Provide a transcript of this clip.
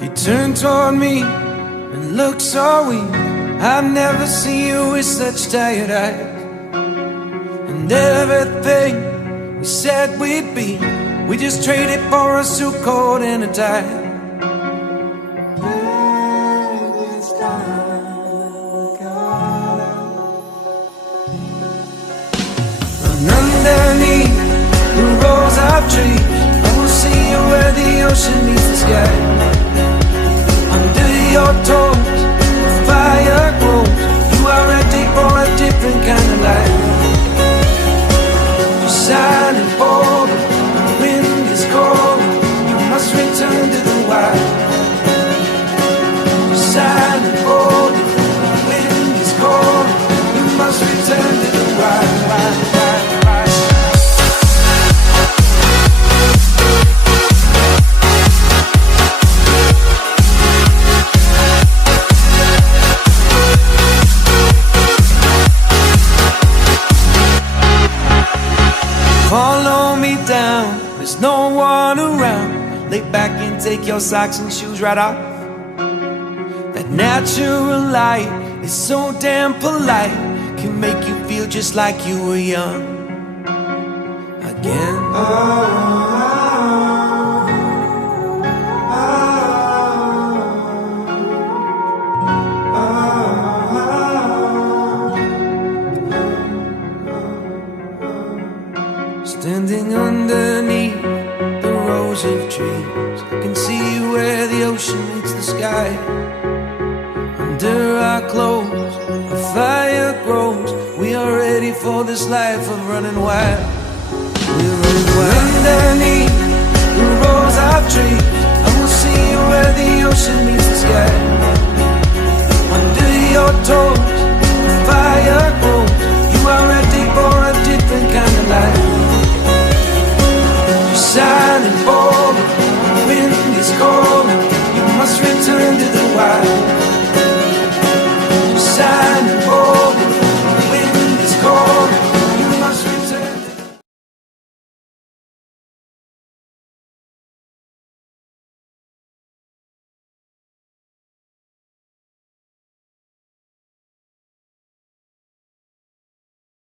You turn toward me and look so weak. I've never seen you with such tired eyes. And everything we said we'd be, we just traded for a suit coat and a tie. And underneath the rows of trees, I will see you where the ocean meets the sky. Under your toes, the fire grows. You are ready for a different kind of life. You're shining bold, the wind is cold. You must return to the wild. You're shining bold, the wind is cold. You must return to the wild, wild, wild. Follow me down, there's no one around. Lay back and take your socks and shoes right off. That natural light is so damn polite, can make you feel just like you were young again. Standing underneath the rows of trees, I can see where the ocean meets the sky. Under our clothes, a fire grows. We are ready for this life of running wild. We're running wild. Underneath